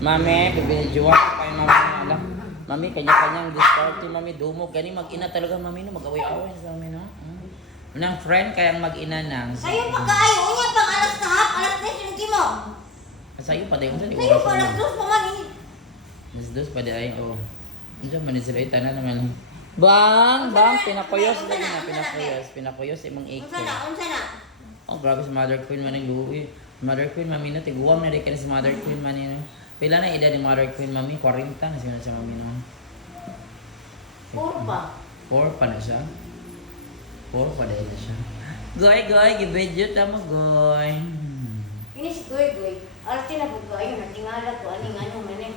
Mami, bibidyoan ko kayo mami. Alam, mami, kanya-kanyang diskarte, mami. Dumog, gani mag-ina talaga, mami, no? Mag-away-away sa mami, no? Unang friend kayang mag-ina nang. Sa'yo pa kaayo, unya pang alas na hap, alas 3 yung kimo. Sa'yo pa dayon sa Sa'yo pa alas 2 pa man. Mas dos pa dayon, oh. Diyan man sila itanan naman. Bang, pinakuyos din na, pinakuyos imong iko. Unsa na? Oh, grabe sa Mother Queen man ang luwi. Mother Queen, mami, no? Tiguwang na rin ka na sa Mother Queen, mami, no? Pila na edad ni Mother Queen, mami? 40 na siya na siya, mami, no? 4 pa. 4 pa na siya. 4 pa dahil na siya. Goy, gibedyo tama, goy. Ini si Goy. Arte na po kayo, natingala ko, aning ano man eh.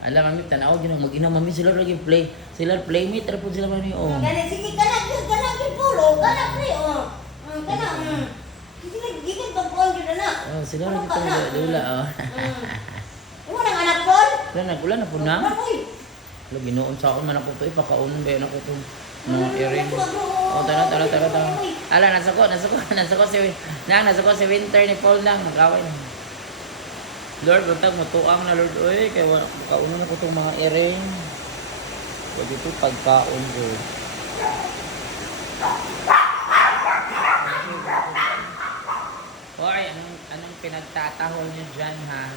Alam, mami, tanaw, gano'n, mag-ina, mami, sila lagi play. Sila playmate, pero po sila, mami, oh. Gana, sige, kana, pulo, kana, pre, oh. Kana, sige, gigit pagkuhan dito na. Oh, sila lagi tayo, dula, oh. Ano nang anak po? Wala na po na. Wala, ginoon sa ako man ako ito, ipakaunan ba yun ako ito. Mga earring. Oh, tara. Ala, nasa ko si Winter ni Paul lang, nag-away na. Lord, buntag matuang na Lord, oy, kaya makaunan ako itong mga earring. Pwede ito pagkaon, Lord. Hoy, anong pinagtatahol niyo dyan, ha?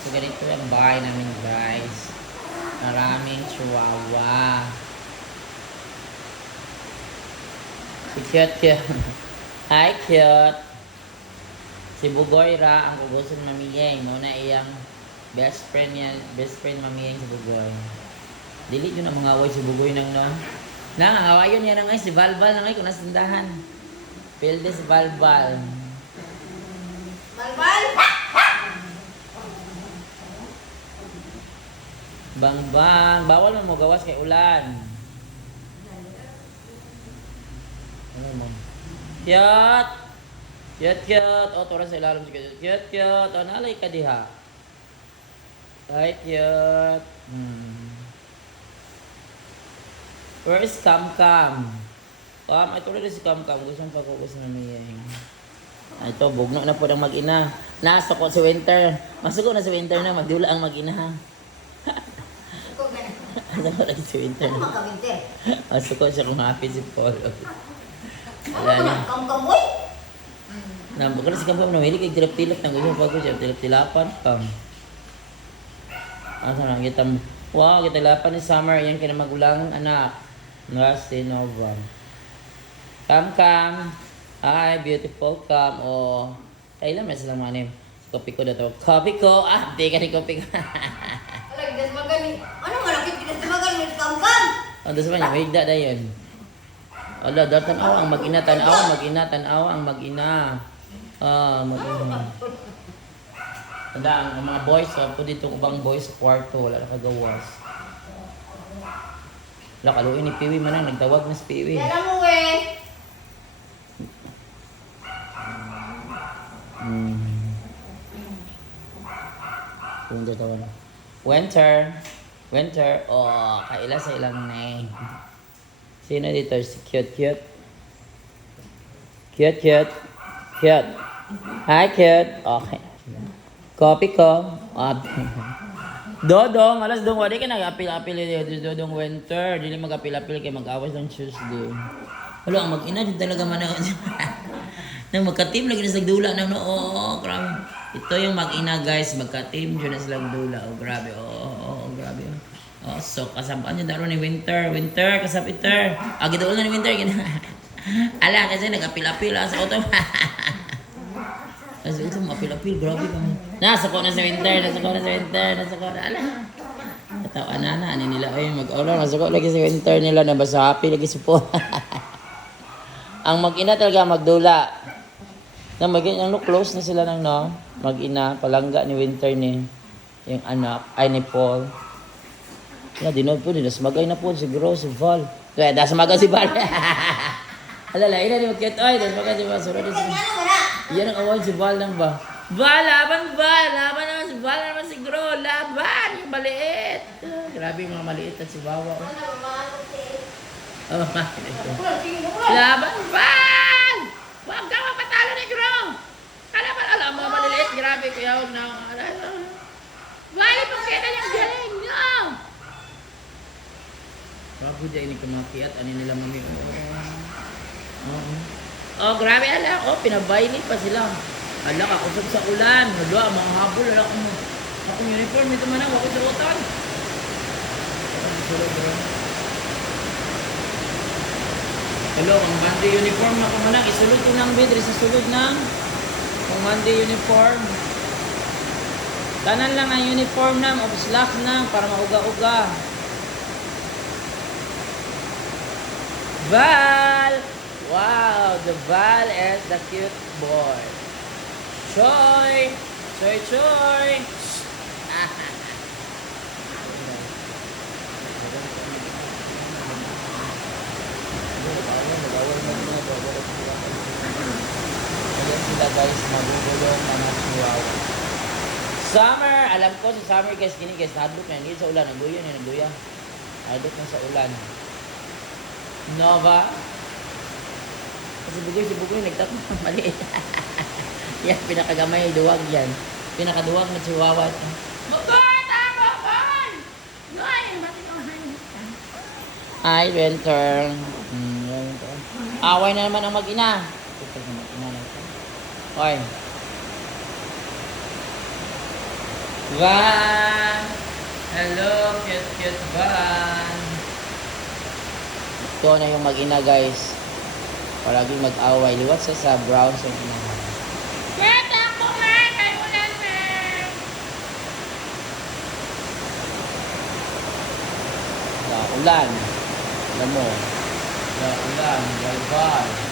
So, ganito yung bahay namin, guys. Maraming chihuahua. Si Cute. Hi, Cute. Si Bugoy ang kugusin mamiyeng. Muna iyang best friend mamiyeng si Bugoy. Dili yun ang mga away si Bugoy nang no. Nang ang awayon yan nga si Balbal na ngay kung nasindahan. Pilde si Balbal. Balbal! Bang, bawal mo gawas kay ulan. Ano mo? Cute. O, tura sa ilalim si cute. O, nalay ka diha. Hi, cute. Where is Kam? Ay, tuloy rin si Kam. Gusto ang pagkukus na mayayang. Ito, bugno na po ng mag-ina. Nasok ko si Winter. Masuko na si Winter na. Magdula ang mag-ina. Ano ba lagi si Winter? Ano magkabinte? Masuko siya kung happy si Paul. Ano ka na? Kamkamoy? Nambok na si Kam. Nawili kay tilap-tilap. Nanggusin pa ko siya. Tilap-tilapan. Asa na kita mo? Wow, kitalapan ni Summer. Yan kinamagulangan anak. Nasti Nova. Kam. Hi, beautiful Kam. Oh. Kailan may silang manim? Kopi ko na to. Kopi ko! Ah, di ka ni kopi ko. Alag, das magaling. Ano nga nakit kinas magaling sa kamkam? Ang das man, may higda na yun. Ala, tanaw ang mag-ina. Ang mag-ina. Mag-ina. Tanda, ang mga boys, po dito ubang boys sa kwarto, wala na kagawas. Wala, kaluin ni Piwi man nagtawag na si Piwi. Yan mo eh. Kung tawag na. Winter, oh, kaila sa ilang name. Sino dito? Si Cute. Hi, Cute. Okay. Copy ko. Dodong, alas dong, wadi ka nag-apil-apil dito. Dodong Winter, dili mag-apil-apil kay mag-awas ng Tuesday. Wala, ang mag-ina din talaga man nang magka-team lagi na sa dula nang oo, grabe. Ito yung mag-ina guys, magka-team dyan na silang dula. Oh, grabe. Grabe. Oh, so kasabaan niya daro ni Winter, kasapiter. Gidul na ni Winter Ala kasi nag-apil-apil sa auto. Kasi ito mapil-apil, grabe ka mo. Nasa ko na si Winter. Ala. Katawa na, ano nila, ay mag-aula. Nasa ko lagi si Winter nila, nabasa happy, lagi si po. Ang mag-ina talaga magdula. Ang close na sila ng no, mag-ina, palangga ni Winter ni, yung anak, ay ni Paul. Dinod po, dinasmagay na po, siguro si Val. Kaya, dasmagay si Val. Alala, ina ni mag-get, ay, dasmagay si Val. Surado si Val. Yan ang award si Val lang ba? Val, laban naman si Val naman si Gro, laban, yung maliit. Grabe yung mga maliit at si Bawa. Laban, Val! Huwag ka mapatalo ni Gro! kuya, huwag na ako. Bali, pagkita niyang galing, no! Bago dyan ini kumakiat, ano nila mami. Oo. Oh, grabe ala. Oh, pinabayni pa sila. Ala ka, kusog sa ulan. Hala, mga habol. Ala ko mo. Akong uniform, ito man ako sa utan. Hello, ang Monday uniform na kumanang. Isulod ko ng bidri sa sulod ng ang Monday uniform. Tanan lang ang uniform na, o slacks na, para mauga-uga. Val! Wow, the Val is the cute boy. Choy! Choy, choy! Ayan sila guys, magugulong na chihuahua. Summer! Alam ko si Summer guys, gini guys, nadlok na yan. Sa ulan, naguya na, naguya. Nadlok na sa ulan. Nova? Si Bugoy, nagtatong maliit. Yan, pinakagamay, duwag yan. Pinakaduwag na chihuahua. Bugoy! Tama! Bugoy! Bugoy! Bakit ang hangit ka? Hi, Winter. Winter. Away na naman ang mag-ina. Hoy. Van! Hello, cute Van! Ito na yung mag-ina guys. Palagi mag-away. Liwat sa brown sa ina. Kaya ako nga! Kayo ulan na! Ulan. Alam mo. Ulan. Galvan.